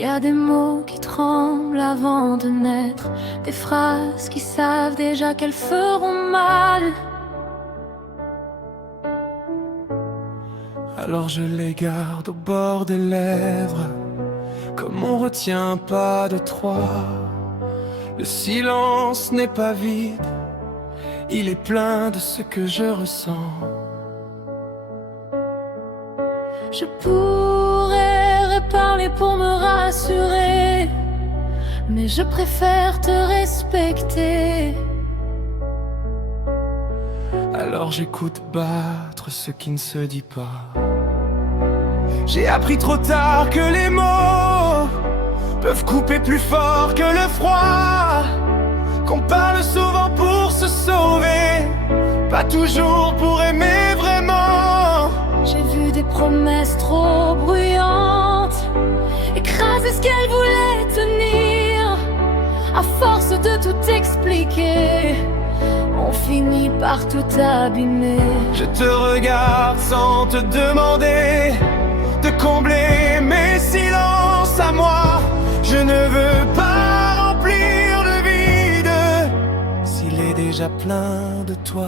Il y a des mots qui tremblent avant de naître, des phrases qui savent déjà qu'elles feront mal. Alors je les garde au bord des lèvres, comme on retient pas de trois. Le silence n'est pas vide, il est plein de ce que je ressens. Je pourrais parler pour me rassurer, mais je préfère te respecter. Alors j'écoute battre ce qui ne se dit pas. J'ai appris trop tard que les mots peuvent couper plus fort que le froid, qu'on parle souvent pour se sauver, pas toujours pour aimer vraiment. J'ai vu des promesses trop bruyantes écraser ce qu'elles voulaient tenir. À force de tout expliquer, on finit par tout abîmer. Je te regarde sans te demander de combler mes silences à moi. Je ne veux pas remplir le vide s'il est déjà plein de toi.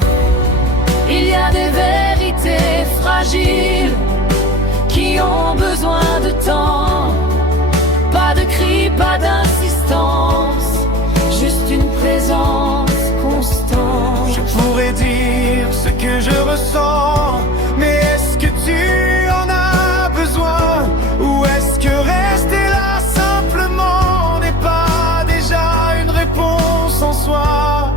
Il y a des vérités fragiles qui ont besoin de temps. Pas de cris, pas d'insistance, juste une présence constante. Je pourrais dire ce que je ressens, mais est-ce que tu en as besoin? Ou est-ce que rester là simplement n'est pas déjà une réponse en soi?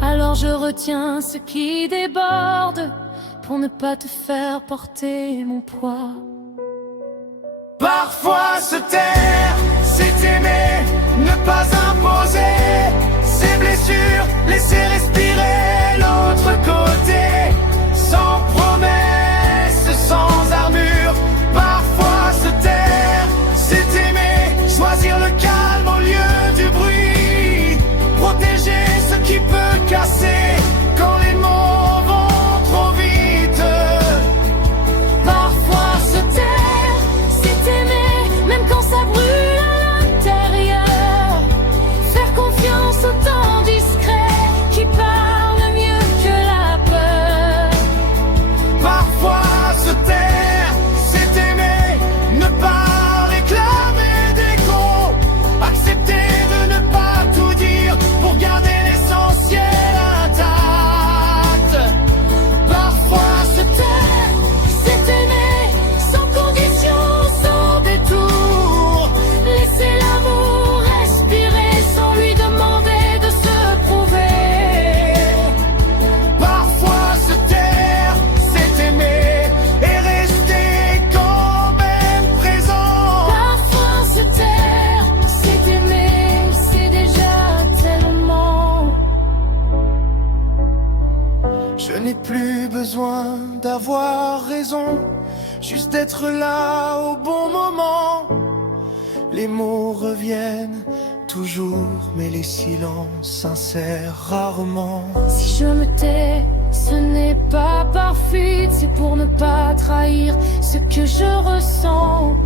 Alors je retiens ce qui déborde pour ne pas te faire porter mon poids. Parfois se taire, c'est aimer, ne pas imposer ses blessures, laisser respirer l'autre côté, sans promesse, sans armure. Parfois se taire, c'est aimer, choisir le calme au lieu du bruit, protéger ce qui peut casser quand les mots vont trop vite. Parfois se taire, c'est aimer, même quand ça brûle à l'intérieur. Faire confiance au temps discret qui parle mieux que la peur. Parfois se taire, c'est aimer, ne pas réclamer d'écho, accepter de ne pas tout dire pour garder l'essentiel intact. Parfois se taire, c'est aimer, sans condition, sans détour. Laisser l'amour respirer sans lui demander de se prouver. Parfois se taire, c'est aimer et rester quand même présent. Parfois se taire, c'est aimer, c'est déjà tellement. Je n'ai plus besoin d'avoir raison, juste d'être là au bon moment. Les mots reviennent toujours, mais les silences sincères rarement. Si je me tais, ce n'est pas par fuite, c'est pour ne pas trahir ce que je ressens.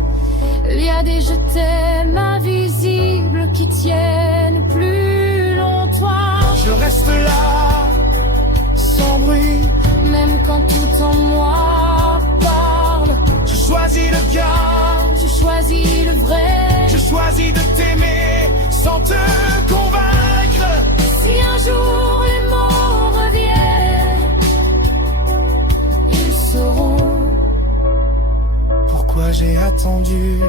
Il y a des je t'aime invisibles qui tiennent plus longtemps. Je reste là, sans bruit, Même quand tout en moi parle, je choisis le bien, je choisis le vrai. je choisis de t'aimer sans te convaincre. Si un jour les mots reviennent, ils sauront Pourquoi j'ai attendu